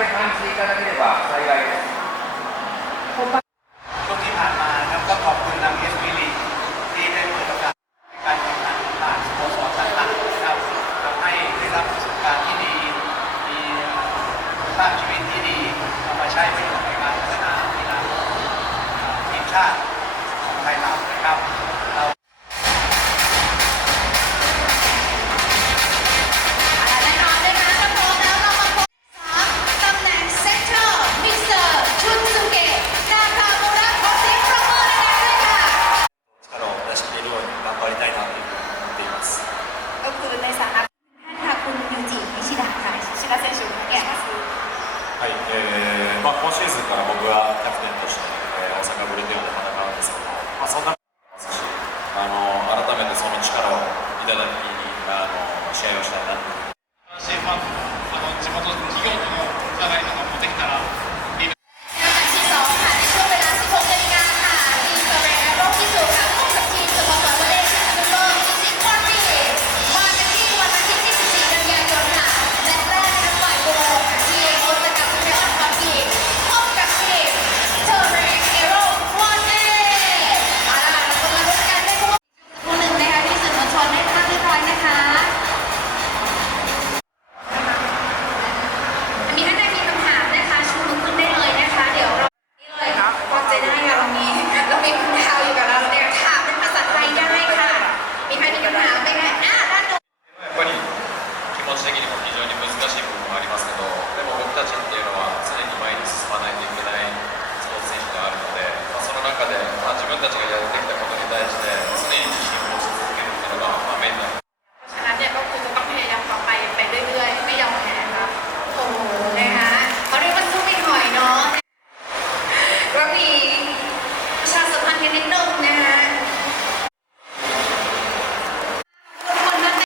で感じていただければ幸いです ช่วงที่ผ่านมานะครับก็ขอบคุณทางเอสพีลีที่ได้เปิดโอกาสในการแข่งขันผ่านสโมสรต่างๆนะครับทำให้ได้รับประสบการณ์ที่ดี มีคุณภาพชีวิตที่ดีเอามาใช้ประโยชน์ในการพัฒนากีฬาทีมชาติ 僕はキャプテンとして、えー大阪ブルーテオンで戦うんですけど、まあ、そんなますしあの改めてその力をいただきにあの試合をしたいなと。的にも非常に難しい部分もありますけどでも僕たちっていうのは常に前に進まないといけないスポーツ選手であるので、まあ、その中で、まあ、自分たちがやってきたことに対して常に自信を持ち続けるっていうのが、まあ、メインな เพราะฉะนั้นเนี่ยก็คือจะต้องพยายามต่อไปไปเรื่อยๆ ไม่ยอมแพ้ครับโอ้โหนะคะเขาเรียกว่าสู้ไม่ถอยเนาะก็มีประชาสัมพันธ์กันนิดนึงนะ